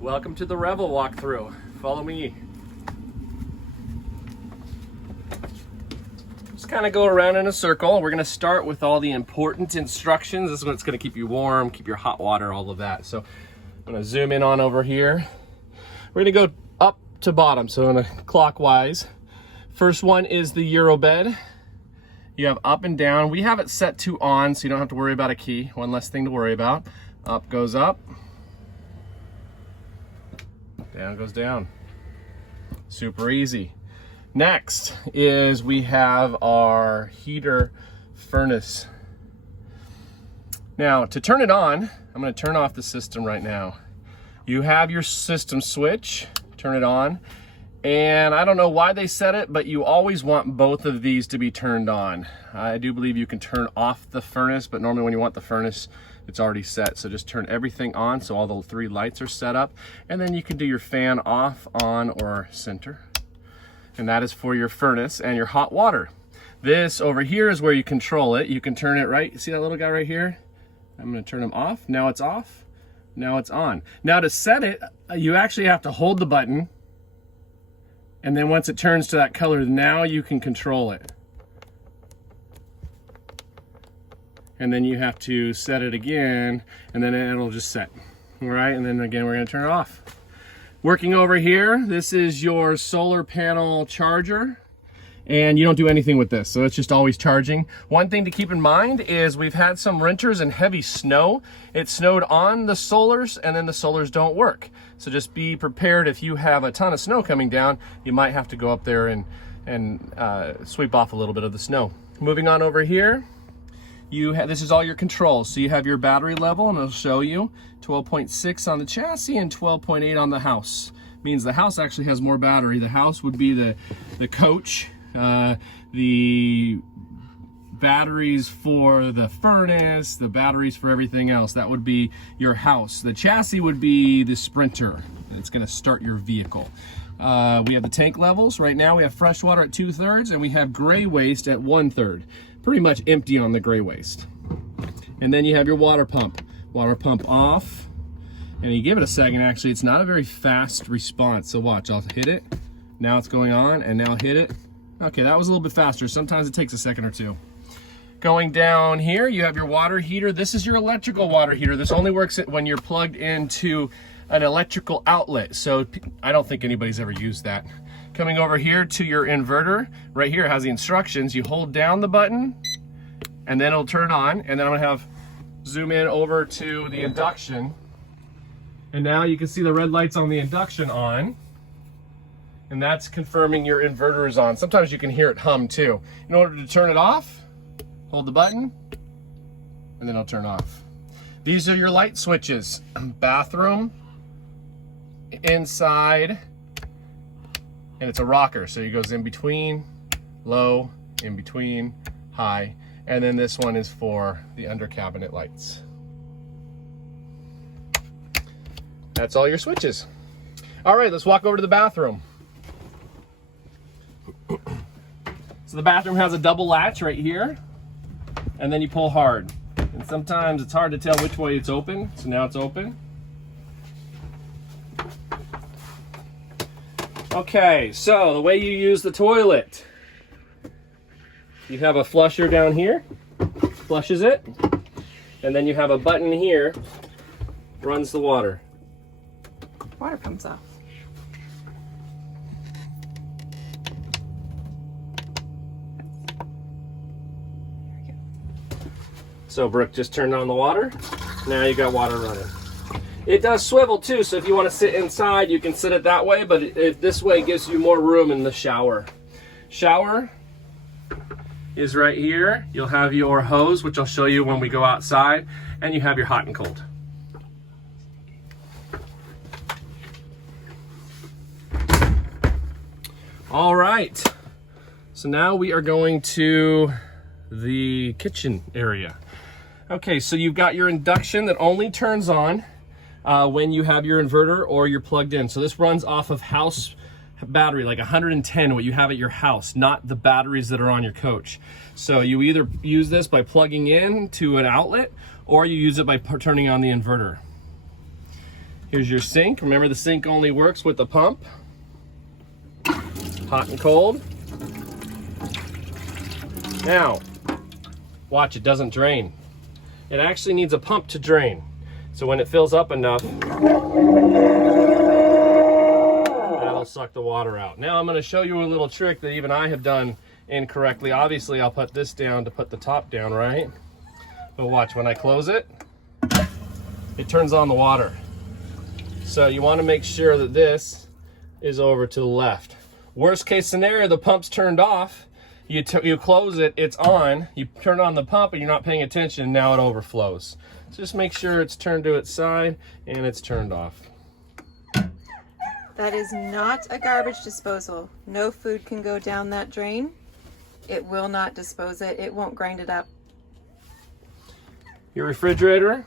Welcome to the Revel walkthrough. Follow me. Just kind of go around in a circle. We're going to start with all the important instructions. This is what's going to keep you warm, keep your hot water, all of that. So I'm going to zoom in on over here. We're going to go up to bottom, so in a clockwise. First one is the Euro bed. You have up and down. We have it set to on, so you don't have to worry about a key. One less thing to worry about. Up goes up. Down goes down. Super easy. Next is we have our heater furnace. Now to turn it on, I'm going to turn off the system right now. You have your system switch, turn it on, and I don't know why they set it, but you always want both of these to be turned on. I do believe you can turn off the furnace, but normally when you want the furnace, it's already set. So just turn everything on so all the three lights are set up, and then you can do your fan off, on, or center. And that is for your furnace and your hot water. This over here is where you control it. You can turn it right. See that little guy right here? I'm gonna turn him off. Now it's off. Now it's on. Now to set it, you actually have to hold the button, and then once it turns to that color, now you can control it. And then you have to set it again, and then it'll just set. All right, and then again, we're gonna turn it off. Working over here, this is your solar panel charger, and you don't do anything with this, so it's just always charging. One thing to keep in mind is we've had some winters and heavy snow. It snowed on the solars, and then the solars don't work. So just be prepared if you have a ton of snow coming down, you might have to go up there and sweep off a little bit of the snow. Moving on over here, this is all your controls. So you have your battery level, and it'll show you 12.6 on the chassis and 12.8 on the house. Means the house actually has more battery. The house would be the coach, the batteries for the furnace, the batteries for everything else. That would be your house. The chassis would be the Sprinter. It's going to start your vehicle. We have the tank levels. Right now we have fresh water at 2/3 and we have gray waste at 1/3. Pretty much empty on the gray waste. And then you have your water pump. Water pump off. And you give it a second, actually, it's not a very fast response. So watch, I'll hit it. Now it's going on, and now hit it. Okay, that was a little bit faster. Sometimes it takes a second or two. Going down here, you have your water heater. This is your electrical water heater. This only works when you're plugged into an electrical outlet. So I don't think anybody's ever used that. Coming over here to your inverter, right here it has the instructions. You hold down the button and then it'll turn on. And then I'm gonna zoom in over to the induction. And now you can see the red lights on the induction on. And that's confirming your inverter is on. Sometimes you can hear it hum too. In order to turn it off, hold the button and then it'll turn off. These are your light switches. Bathroom, inside, and it's a rocker, so it goes in between, low, in between, high, and then this one is for the under cabinet lights. That's all your switches. All right, let's walk over to the bathroom. So the bathroom has a double latch right here, and then you pull hard. And sometimes it's hard to tell which way it's open, so now it's open. Okay, so the way you use the toilet, you have a flusher down here, flushes it, and then you have a button here, runs the water. Water comes off. So Brooke just turned on the water. Now you got water running. It does swivel too, so if you want to sit inside, you can sit it that way, but if this way gives you more room in the shower. Shower is right here. You'll have your hose, which I'll show you when we go outside, and you have your hot and cold. All right, so now we are going to the kitchen area. Okay, so you've got your induction that only turns on when you have your inverter or you're plugged in. So this runs off of house battery, like 110, what you have at your house, not the batteries that are on your coach. So you either use this by plugging in to an outlet or you use it by turning on the inverter. Here's your sink. Remember, the sink only works with the pump. Hot and cold. Now, watch, it doesn't drain. It actually needs a pump to drain. So when it fills up enough, that'll suck the water out. Now I'm going to show you a little trick that even I have done incorrectly. Obviously, I'll put this down to put the top down, right? But watch, when I close it, it turns on the water. So you want to make sure that this is over to the left. Worst case scenario, the pump's turned off. You close it, it's on. You turn on the pump and you're not paying attention, now it overflows. So just make sure it's turned to its side and it's turned off. That is not a garbage disposal. No food can go down that drain. It will not dispose it. It won't grind it up. Your refrigerator,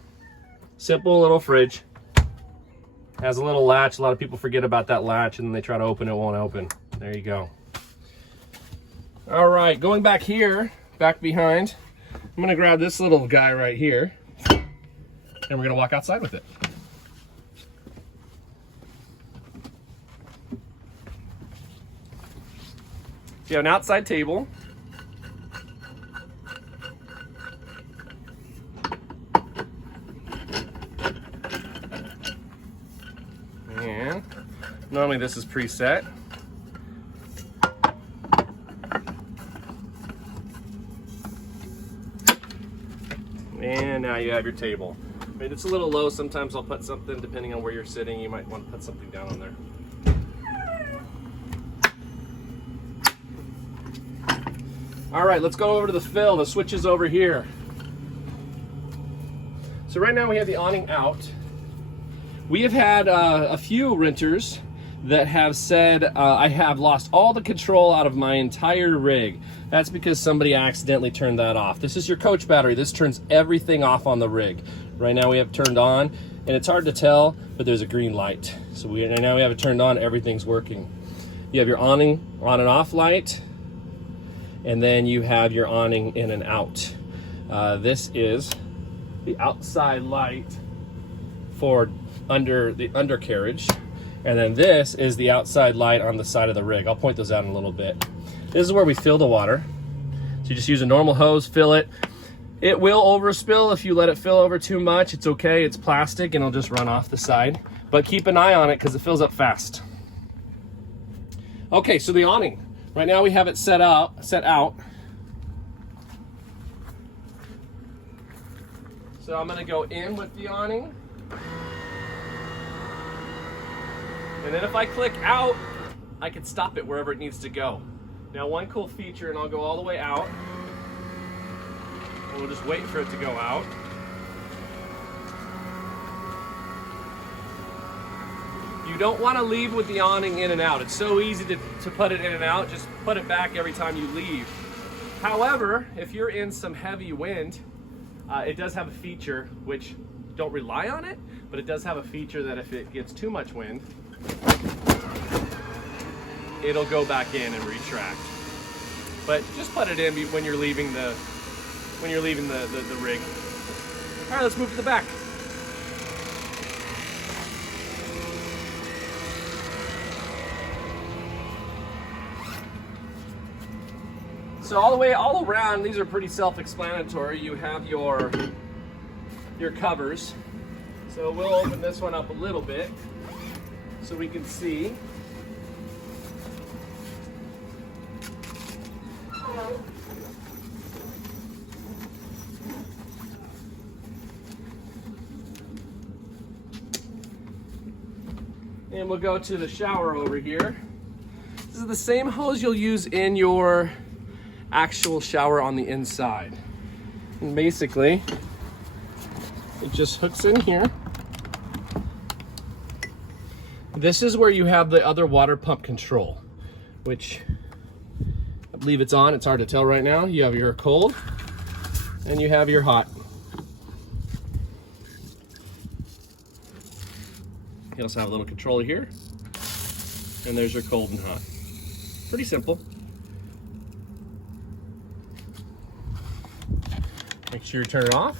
simple little fridge. Has a little latch. A lot of people forget about that latch and then they try to open it, won't open. There you go. All right, going back here, back behind, I'm gonna grab this little guy right here and we're gonna walk outside with it. So you have an outside table. And normally this is preset. And now you have your table. I mean, it's a little low. Sometimes I'll put something, depending on where you're sitting, you might want to put something down on there. All right, let's go over to the fill. The switch is over here. So right now we have the awning out. We have had a few renters that have said, I have lost all the control out of my entire rig. That's because somebody accidentally turned that off. This is your coach battery. This turns everything off on the rig. Right now we have it turned on, and it's hard to tell, but there's a green light. So now we have it turned on, everything's working. You have your awning on and off light, and then you have your awning in and out. This is the outside light for under the undercarriage, and then this is the outside light on the side of the rig. I'll point those out in a little bit. This is where we fill the water. So you just use a normal hose, fill it. It will overspill if you let it fill over too much. It's okay, it's plastic and it'll just run off the side. But keep an eye on it because it fills up fast. Okay, so the awning. Right now we have it set out. So I'm gonna go in with the awning. And then if I click out, I can stop it wherever it needs to go. Now one cool feature, and I'll go all the way out, and we'll just wait for it to go out. You don't want to leave with the awning in and out. It's so easy to put it in and out, just put it back every time you leave. However, if you're in some heavy wind, it does have a feature, which don't rely on it, but it does have a feature that if it gets too much wind, it'll go back in and retract. But just put it in when you're leaving the rig. All right, let's move to the back. So all around, these are pretty self-explanatory. You have your covers. So we'll open this one up a little bit so we can see. And we'll go to the shower over here. This is the same hose you'll use in your actual shower on the inside. And basically, it just hooks in here. This is where you have the other water pump control, which I believe it's on. It's hard to tell right now. You have your cold and you have your hot. You also have a little controller here, and there's your cold and hot. Pretty simple. Make sure you turn it off.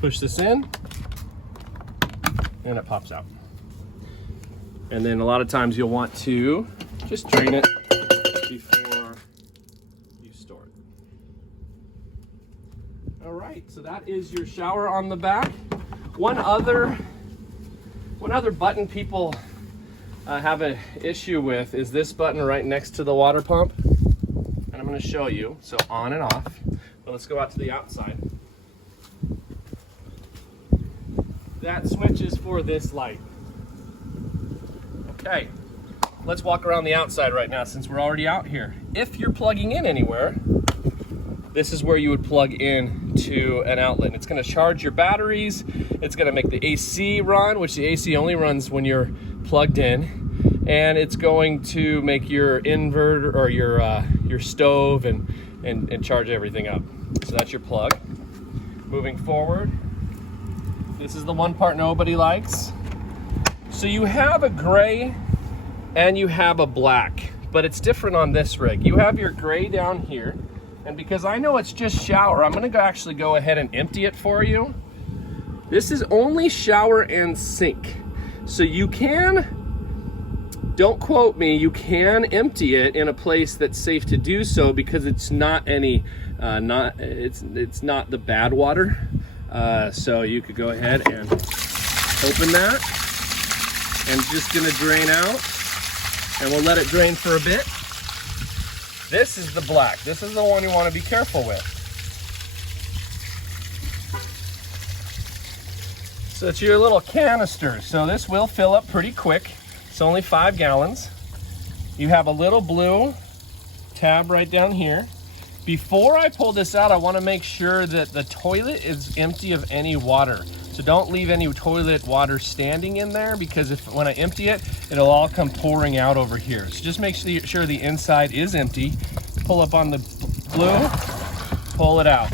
Push this in. and it pops out. And then a lot of times you'll want to just drain it before you store it. All right, so that is your shower on the back. One other button people have an issue with is this button right next to the water pump. And I'm going to show you, so on and off. But let's go out to the outside. That switch is for this light. Okay, let's walk around the outside right now since we're already out here. If you're plugging in anywhere, this is where you would plug in to an outlet. It's going to charge your batteries. It's going to make the AC run, which the AC only runs when you're plugged in. And it's going to make your inverter or your stove and charge everything up. So that's your plug. Moving forward, this is the one part nobody likes. So you have a gray and you have a black, but it's different on this rig. You have your gray down here. And because I know it's just shower, I'm gonna actually go ahead and empty it for you. This is only shower and sink. So you can, don't quote me, you can empty it in a place that's safe to do so because it's not any, it's not the bad water. So you could go ahead and open that and just gonna drain out and we'll let it drain for a bit. This is the black. This is the one you want to be careful with. So it's your little canister. So this will fill up pretty quick. It's only 5 gallons. You have a little blue tab right down here. Before I pull this out, I want to make sure that the toilet is empty of any water. So don't leave any toilet water standing in there because when I empty it, it'll all come pouring out over here. So just make sure the inside is empty. Pull up on the blue, pull it out.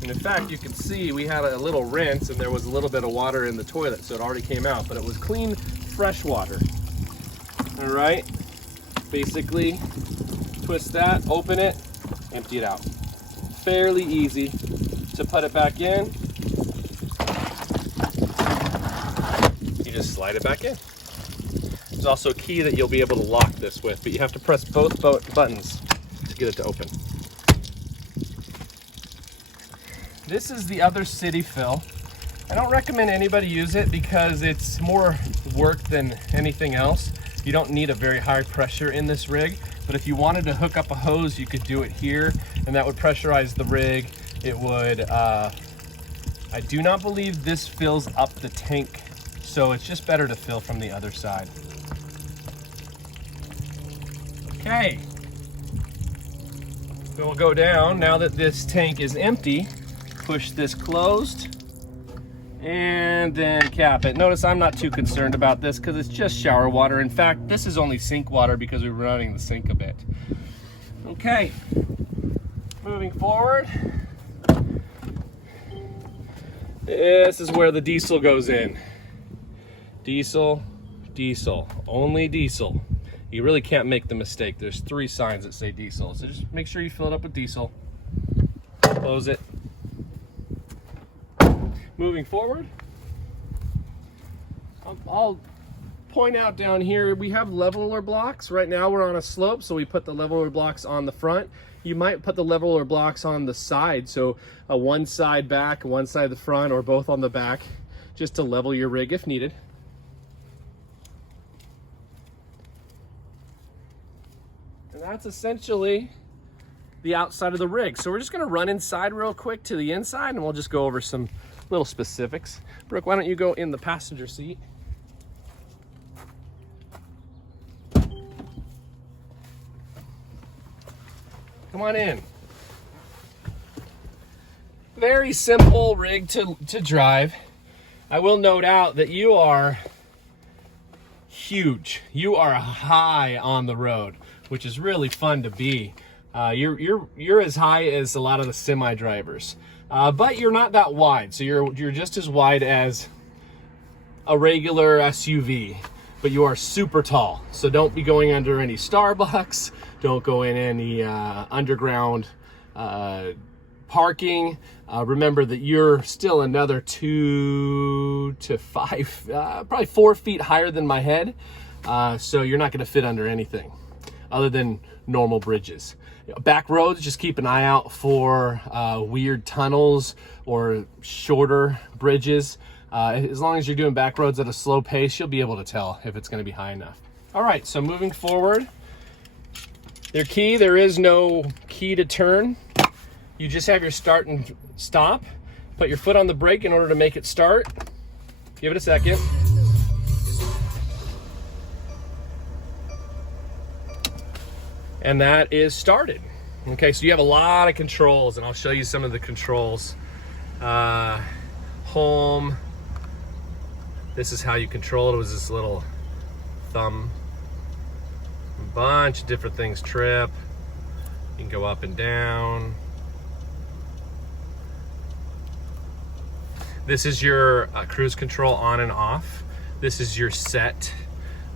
And in fact, you can see we had a little rinse and there was a little bit of water in the toilet, so it already came out, but it was clean, fresh water. All right, basically twist that, open it, empty it out. Fairly easy to put it back in. Just slide it back in. There's also a key that you'll be able to lock this with, but you have to press both buttons to get it to open. This is the other city fill. I don't recommend anybody use it because it's more work than anything else. You don't need a very high pressure in this rig, but if you wanted to hook up a hose, you could do it here, and that would pressurize the rig. It would, I do not believe this fills up the tank, so it's just better to fill from the other side. Okay, so we'll go down. Now that this tank is empty, push this closed and then cap it. Notice I'm not too concerned about this because it's just shower water. In fact, this is only sink water because we're running the sink a bit. Okay, moving forward. This is where the diesel goes in. Diesel, diesel, only diesel. You really can't make the mistake. There's 3 signs that say diesel. So just make sure you fill it up with diesel. Close it. Moving forward, I'll point out down here, we have leveler blocks. Right now we're on a slope, so we put the leveler blocks on the front. You might put the leveler blocks on the side, so one side back, one side the front, or both on the back, just to level your rig if needed. And that's essentially the outside of the rig. So we're just gonna run inside real quick to the inside and we'll just go over some little specifics. Brooke, why don't you go in the passenger seat? Come on in. Very simple rig to drive. I will note out that you are huge. You are high on the road, which is really fun to be. You're as high as a lot of the semi drivers, but you're not that wide. So you're just as wide as a regular SUV, but you are super tall. So don't be going under any Starbucks. Don't go in any underground parking. Remember that you're still another 2 to 5, probably 4 feet higher than my head. So you're not gonna fit under anything other than normal bridges. Back roads, just keep an eye out for weird tunnels or shorter bridges. As long as you're doing back roads at a slow pace, you'll be able to tell if it's gonna be high enough. All right, so moving forward, your key, there is no key to turn. You just have your start and stop. Put your foot on the brake in order to make it start. Give it a second. And that is started. Okay, so you have a lot of controls, and I'll show you some of the controls. Home. This is how you control it. It was this little thumb. A bunch of different things. Trip. You can go up and down. This is your cruise control on and off. This is your set.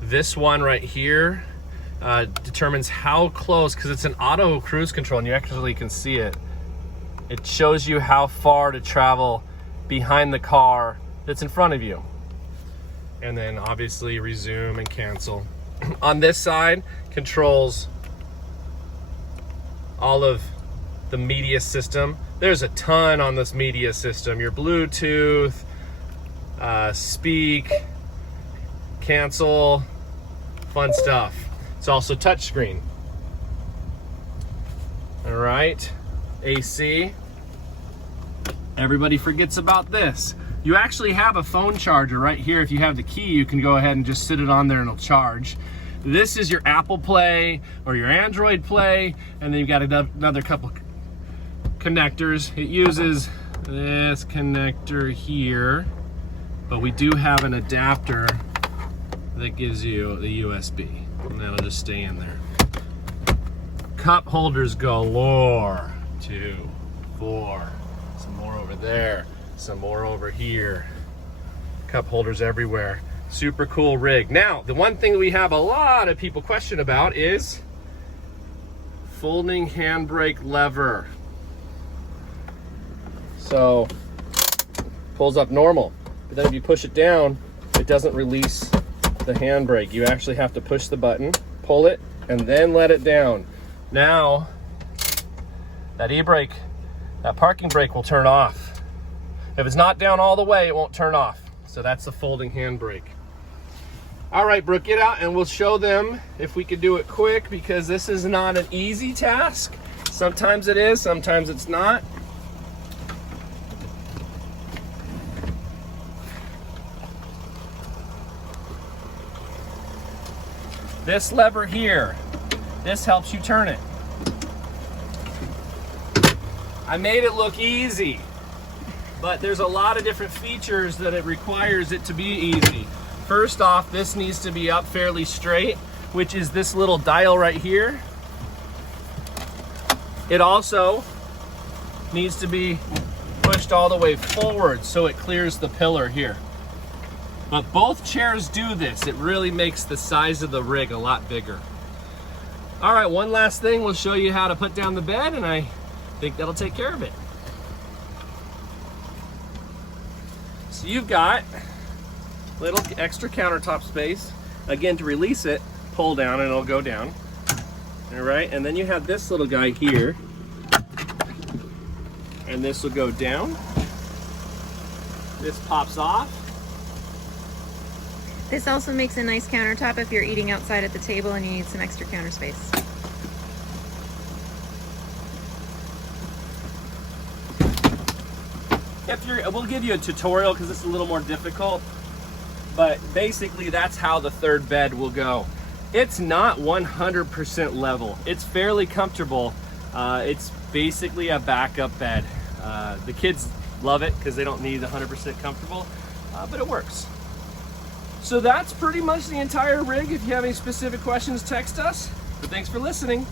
This one right here determines how close, because it's an auto cruise control and you actually can see it. It shows you how far to travel behind the car that's in front of you. And then obviously resume and cancel. On this side, controls all of the media system. There's a ton on this media system. Your Bluetooth, speak, cancel, fun stuff. It's also touchscreen. All right, AC. Everybody forgets about this. You actually have a phone charger right here. If you have the key, you can go ahead and just sit it on there and it'll charge. This is your Apple Play or your Android Play, and then you've got another couple connectors. It uses this connector here, but we do have an adapter that gives you the USB, and that'll just stay in there. Cup holders galore. 2, 4, some more over there, some more over here. Cup holders everywhere. Super cool rig. Now, the one thing we have a lot of people question about is folding handbrake lever. So, pulls up normal, but then if you push it down, it doesn't release the handbrake. You actually have to push the button, pull it, and then let it down. Now, that e-brake, that parking brake will turn off. If it's not down all the way, it won't turn off. So that's the folding handbrake. All right, Brooke, get out and we'll show them if we can do it quick, because this is not an easy task. Sometimes it is, sometimes it's not. This lever here, this helps you turn it. I made it look easy, but there's a lot of different features that it requires it to be easy. First off, this needs to be up fairly straight, which is this little dial right here. It also needs to be pushed all the way forward so it clears the pillar here. But both chairs do this. It really makes the size of the rig a lot bigger. All right, one last thing. We'll show you how to put down the bed, and I think that'll take care of it. So you've got little extra countertop space. Again, to release it, pull down and it'll go down. All right, and then you have this little guy here, and this will go down. This pops off. This also makes a nice countertop if you're eating outside at the table and you need some extra counter space. We'll give you a tutorial because it's a little more difficult, but basically that's how the third bed will go. It's not 100% level. It's fairly comfortable. It's basically a backup bed. The kids love it because they don't need 100% comfortable, but it works. So that's pretty much the entire rig. If you have any specific questions, text us. But thanks for listening.